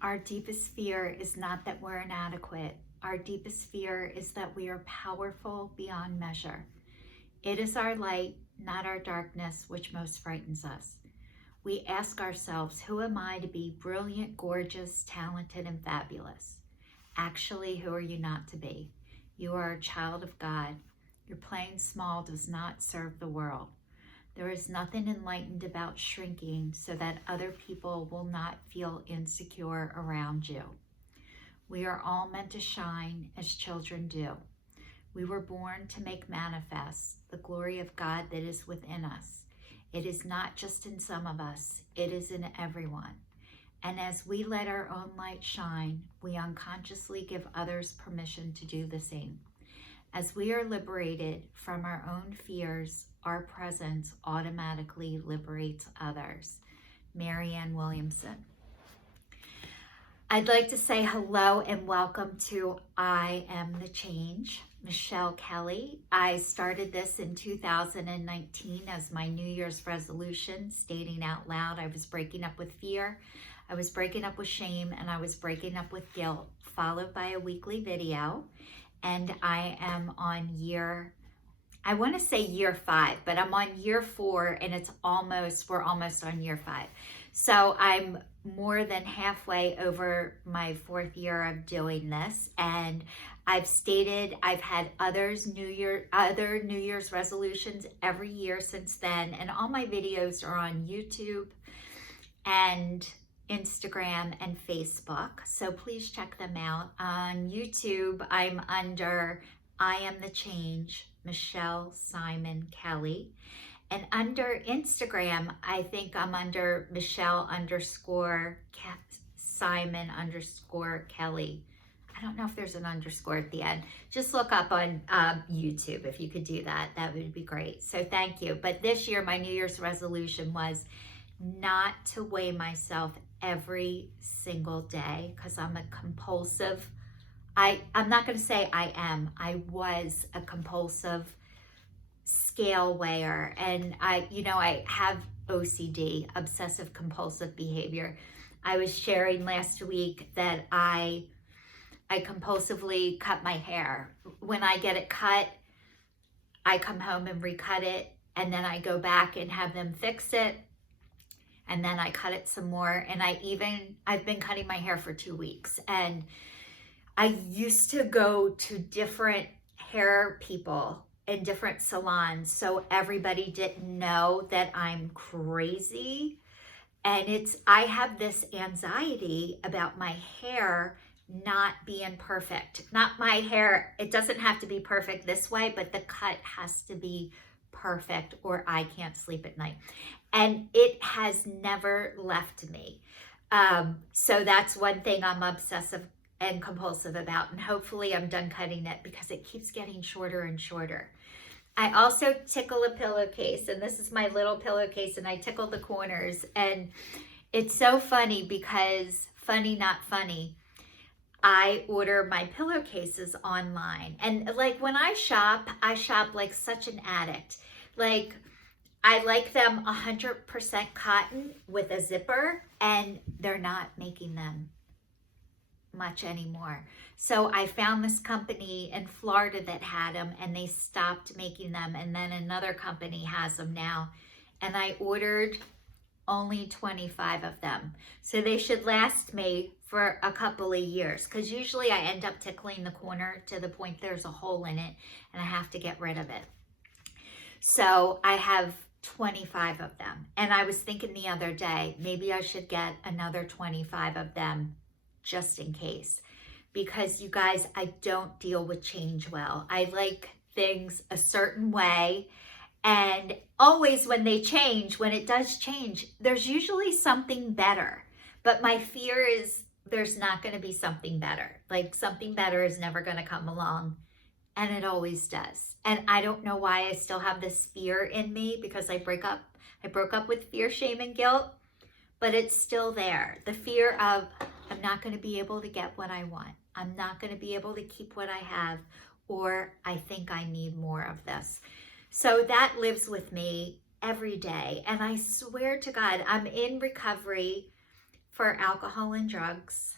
Our deepest fear is not that we're inadequate. Our deepest fear is that we are powerful beyond measure. It is our light, not our darkness, which most frightens us. We ask ourselves, who am I to be brilliant, gorgeous, talented, and fabulous? Actually, who are you not to be? You are a child of God. Your playing small does not serve the world. There is nothing enlightened about shrinking so that other people will not feel insecure around you. We are all meant to shine as children do. We were born to make manifest the glory of God that is within us. It is not just in some of us, it is in everyone. And as we let our own light shine, we unconsciously give others permission to do the same. As we are liberated from our own fears, our presence automatically liberates others. Marianne Williamson. I'd like to say hello and welcome to I Am the Change, Michelle Kelly. I started this in 2019 as my New Year's resolution, stating out loud I was breaking up with fear, I was breaking up with shame, and I was breaking up with guilt, followed by a weekly video. And I am on I want to say year 5, but I'm on year 4 and we're almost on year 5. So I'm more than halfway over my 4th year of doing this. And I've had other New Year's resolutions every year since then. And all my videos are on YouTube and Instagram and Facebook. So please check them out. On YouTube, I'm under I Am the Change, Michelle Simon Kelly. And under Instagram, I think I'm under Michelle Simon Kelly. I don't know if there's an underscore at the end. Just look up on YouTube if you could do that. That would be great. So thank you. But this year, my New Year's resolution was not to weigh myself every single day because I'm a compulsive. I'm not going to say I was a compulsive scale weigher, and I have OCD, obsessive compulsive behavior. I was sharing last week that I compulsively cut my hair. When I get it cut, I come home and recut it, and then I go back and have them fix it, and then I cut it some more. And I've been cutting my hair for 2 weeks, and I used to go to different hair people in different salons so everybody didn't know that I'm crazy. And I have this anxiety about my hair not being perfect. Not my hair, it doesn't have to be perfect this way, but the cut has to be perfect or I can't sleep at night. And it has never left me. So that's one thing I'm obsessive and compulsive about, and hopefully I'm done cutting it because it keeps getting shorter and shorter. I also tickle a pillowcase, and this is my little pillowcase, and I tickle the corners, and it's so funny because, funny not funny, I order my pillowcases online, and like when I shop like such an addict. Like I like them 100% cotton with a zipper, and they're not making them much anymore. So I found this company in Florida that had them, and they stopped making them, and then another company has them now, and I ordered only 25 of them. So they should last me for a couple of years, because usually I end up tickling the corner to the point there's a hole in it and I have to get rid of it. So I have 25 of them, and I was thinking the other day, maybe I should get another 25 of them just in case, because you guys, I don't deal with change well. I like things a certain way, and always when it does change, there's usually something better. But my fear is there's not going to be something better. Like something better is never going to come along, and it always does. And I don't know why I still have this fear in me, because I broke up with fear, shame, and guilt, but it's still there. The fear of I'm not going to be able to get what I want. I'm not going to be able to keep what I have, or I think I need more of this. So that lives with me every day. And I swear to God, I'm in recovery for alcohol and drugs,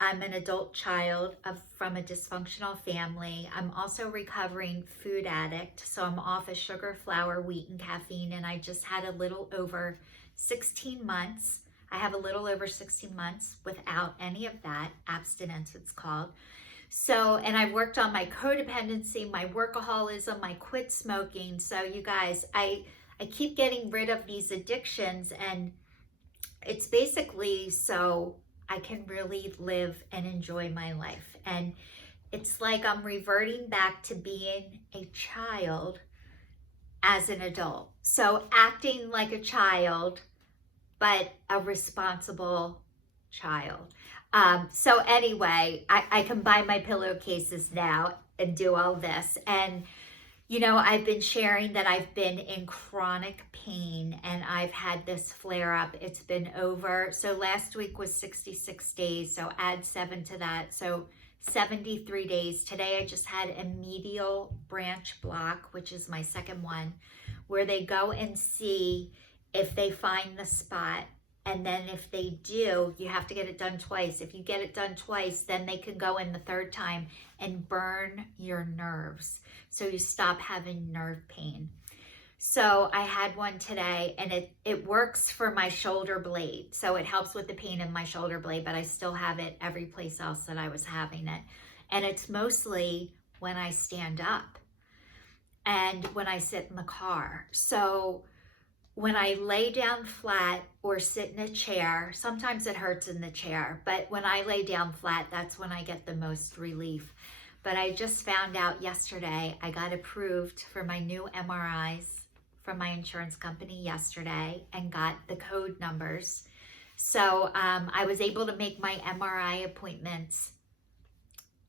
I'm an adult child from a dysfunctional family. I'm also recovering food addict, so I'm off of sugar, flour, wheat, and caffeine, and I just had a little over 16 months. I have a little over 16 months without any of that, abstinence it's called. So, and I've worked on my codependency, my workaholism, I quit smoking. So you guys, I keep getting rid of these addictions, and it's basically so I can really live and enjoy my life. And it's like I'm reverting back to being a child as an adult. So acting like a child, but a responsible child. So anyway, I can buy my pillowcases now and do all this. And you know, I've been sharing that I've been in chronic pain and I've had this flare up. It's been over. So last week was 66 days. So add 7 to that. So 73 days. Today I just had a medial branch block, which is my second one, where they go and see if they find the spot. And then if they do, you have to get it done twice. If you get it done twice, then they can go in the third time and burn your nerves. So you stop having nerve pain. So I had one today, and it works for my shoulder blade. So it helps with the pain in my shoulder blade, but I still have it every place else that I was having it. And it's mostly when I stand up and when I sit in the car. So when I lay down flat or sit in a chair, sometimes it hurts in the chair, but when I lay down flat, that's when I get the most relief. But I just found out yesterday, I got approved for my new MRI'S from my insurance company yesterday and got the code numbers. So I was able to make my MRI appointments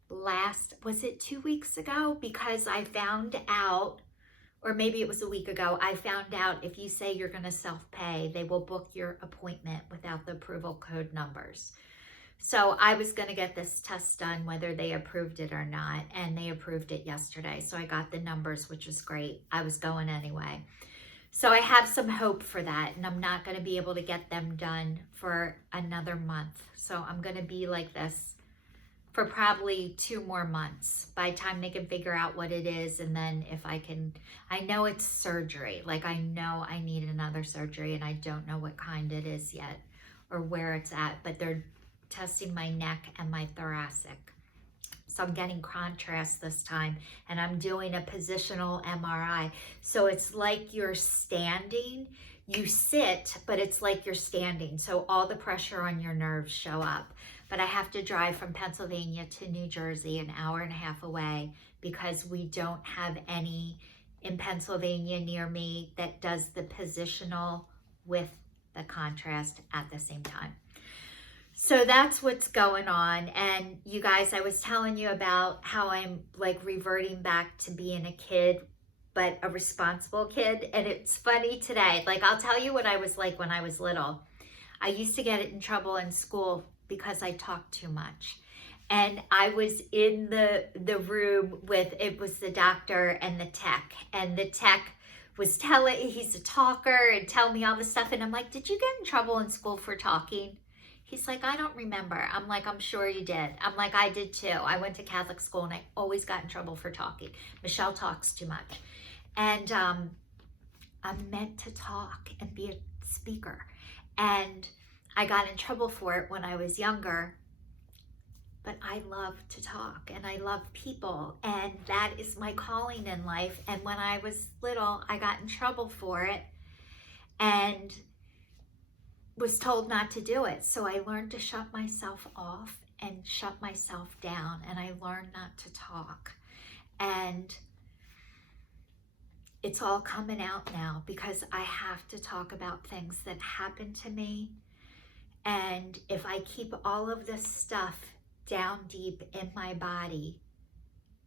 was it 2 weeks ago? Because I found out, or maybe it was a week ago, I found out if you say you're going to self-pay, they will book your appointment without the approval code numbers. So I was going to get this test done, whether they approved it or not, and they approved it yesterday. So I got the numbers, which was great. I was going anyway. So I have some hope for that, and I'm not going to be able to get them done for another month. So I'm going to be like this for probably 2 more months by the time they can figure out what it is. And then if I know it's surgery, like I know I need another surgery, and I don't know what kind it is yet or where it's at, but they're testing my neck and my thoracic. So I'm getting contrast this time, and I'm doing a positional MRI. So it's like you're standing, you sit, but it's like you're standing. So all the pressure on your nerves show up. But I have to drive from Pennsylvania to New Jersey, an hour and a half away, because we don't have any in Pennsylvania near me that does the positional with the contrast at the same time. So that's what's going on. And you guys, I was telling you about how I'm like reverting back to being a kid, but a responsible kid. And it's funny today, like I'll tell you what I was like when I was little. I used to get in trouble in school because I talked too much. And I was in the room with, it was the doctor and the tech. And the tech was he's a talker and tell me all this stuff. And I'm like, did you get in trouble in school for talking? He's like, I don't remember. I'm like, I'm sure you did. I'm like, I did too. I went to Catholic school and I always got in trouble for talking. Michelle talks too much. And I'm meant to talk and be a speaker. And I got in trouble for it when I was younger. But I love to talk and I love people. And that is my calling in life. And when I was little, I got in trouble for it. And was told not to do it. So I learned to shut myself off and shut myself down, and I learned not to talk. And it's all coming out now because I have to talk about things that happened to me. And if I keep all of this stuff down deep in my body,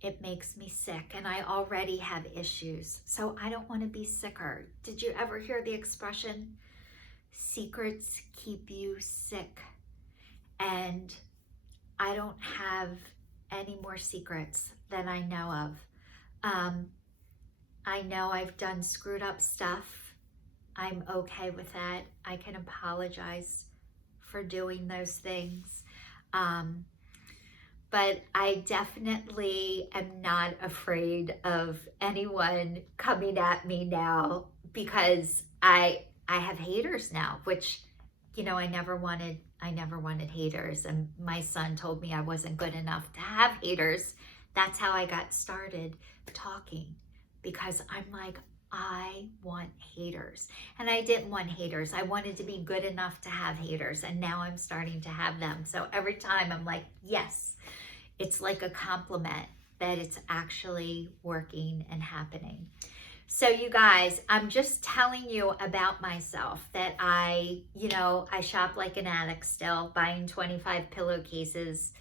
it makes me sick, and I already have issues. So I don't want to be sicker. Did you ever hear the expression, secrets keep you sick? And I don't have any more secrets that I know of. I know I've done screwed up stuff I'm okay with that. I can apologize for doing those things. But I definitely am not afraid of anyone coming at me now, because I have haters now, which, you know, I never wanted haters. And my son told me I wasn't good enough to have haters. That's how I got started talking, because I'm like, I want haters. And I didn't want haters. I wanted to be good enough to have haters. And now I'm starting to have them. So every time I'm like, yes, it's like a compliment that it's actually working and happening. So you guys, I'm just telling you about myself, that I shop like an addict still, buying 25 pillowcases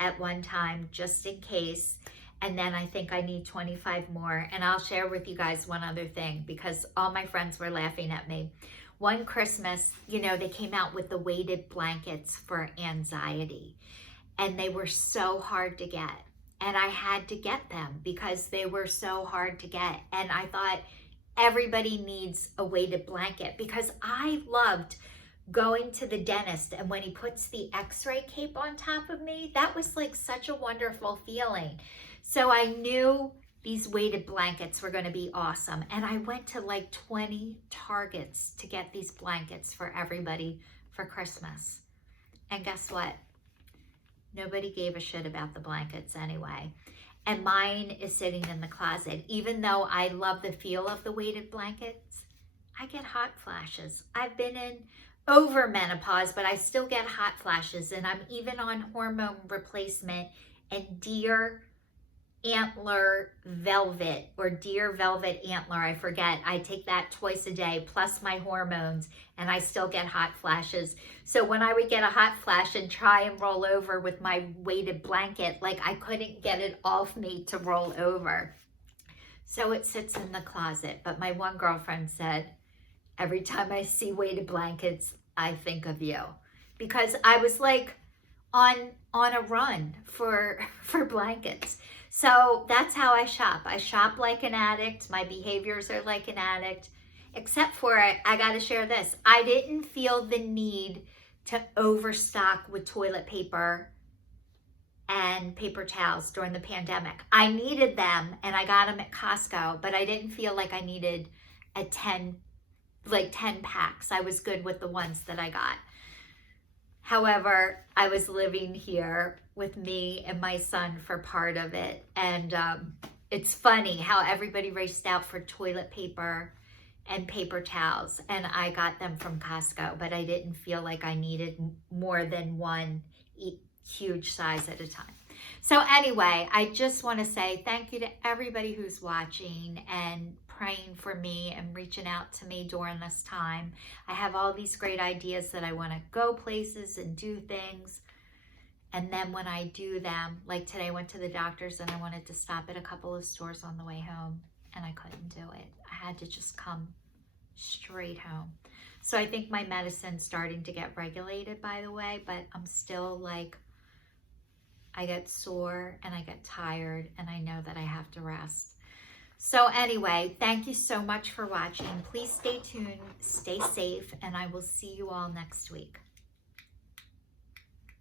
at one time just in case. And then I think I need 25 more. And I'll share with you guys one other thing, because all my friends were laughing at me. One Christmas, they came out with the weighted blankets for anxiety. And they were so hard to get. And I had to get them because they were so hard to get. And I thought everybody needs a weighted blanket, because I loved going to the dentist, and when he puts the x-ray cape on top of me, that was like such a wonderful feeling. So I knew these weighted blankets were going to be awesome. And I went to like 20 Targets to get these blankets for everybody for Christmas. And guess what? Nobody gave a shit about the blankets anyway. And mine is sitting in the closet. Even though I love the feel of the weighted blankets, I get hot flashes. I've been in over menopause, but I still get hot flashes. And I'm even on hormone replacement and deer velvet antler. I forget. I take that twice a day plus my hormones, and I still get hot flashes. So when I would get a hot flash and try and roll over with my weighted blanket, like I couldn't get it off me to roll over. So it sits in the closet. But my one girlfriend said, every time I see weighted blankets, I think of you, because I was like on a run for blankets. So that's how I shop. I shop like an addict. My behaviors are like an addict, except for, I got to share this. I didn't feel the need to overstock with toilet paper and paper towels during the pandemic. I needed them, and I got them at Costco, but I didn't feel like I needed 10 packs. I was good with the ones that I got. However, I was living here with me and my son for part of it. And it's funny how everybody raced out for toilet paper and paper towels. And I got them from Costco, but I didn't feel like I needed more than one huge size at a time. So anyway, I just want to say thank you to everybody who's watching and praying for me and reaching out to me during this time. I have all these great ideas that I want to go places and do things. And then when I do them, like today I went to the doctor's and I wanted to stop at a couple of stores on the way home, and I couldn't do it. I had to just come straight home. So I think my medicine's starting to get regulated, by the way, but I'm still like, I get sore and I get tired, and I know that I have to rest. So anyway, thank you so much for watching. Please stay tuned, stay safe, and I will see you all next week.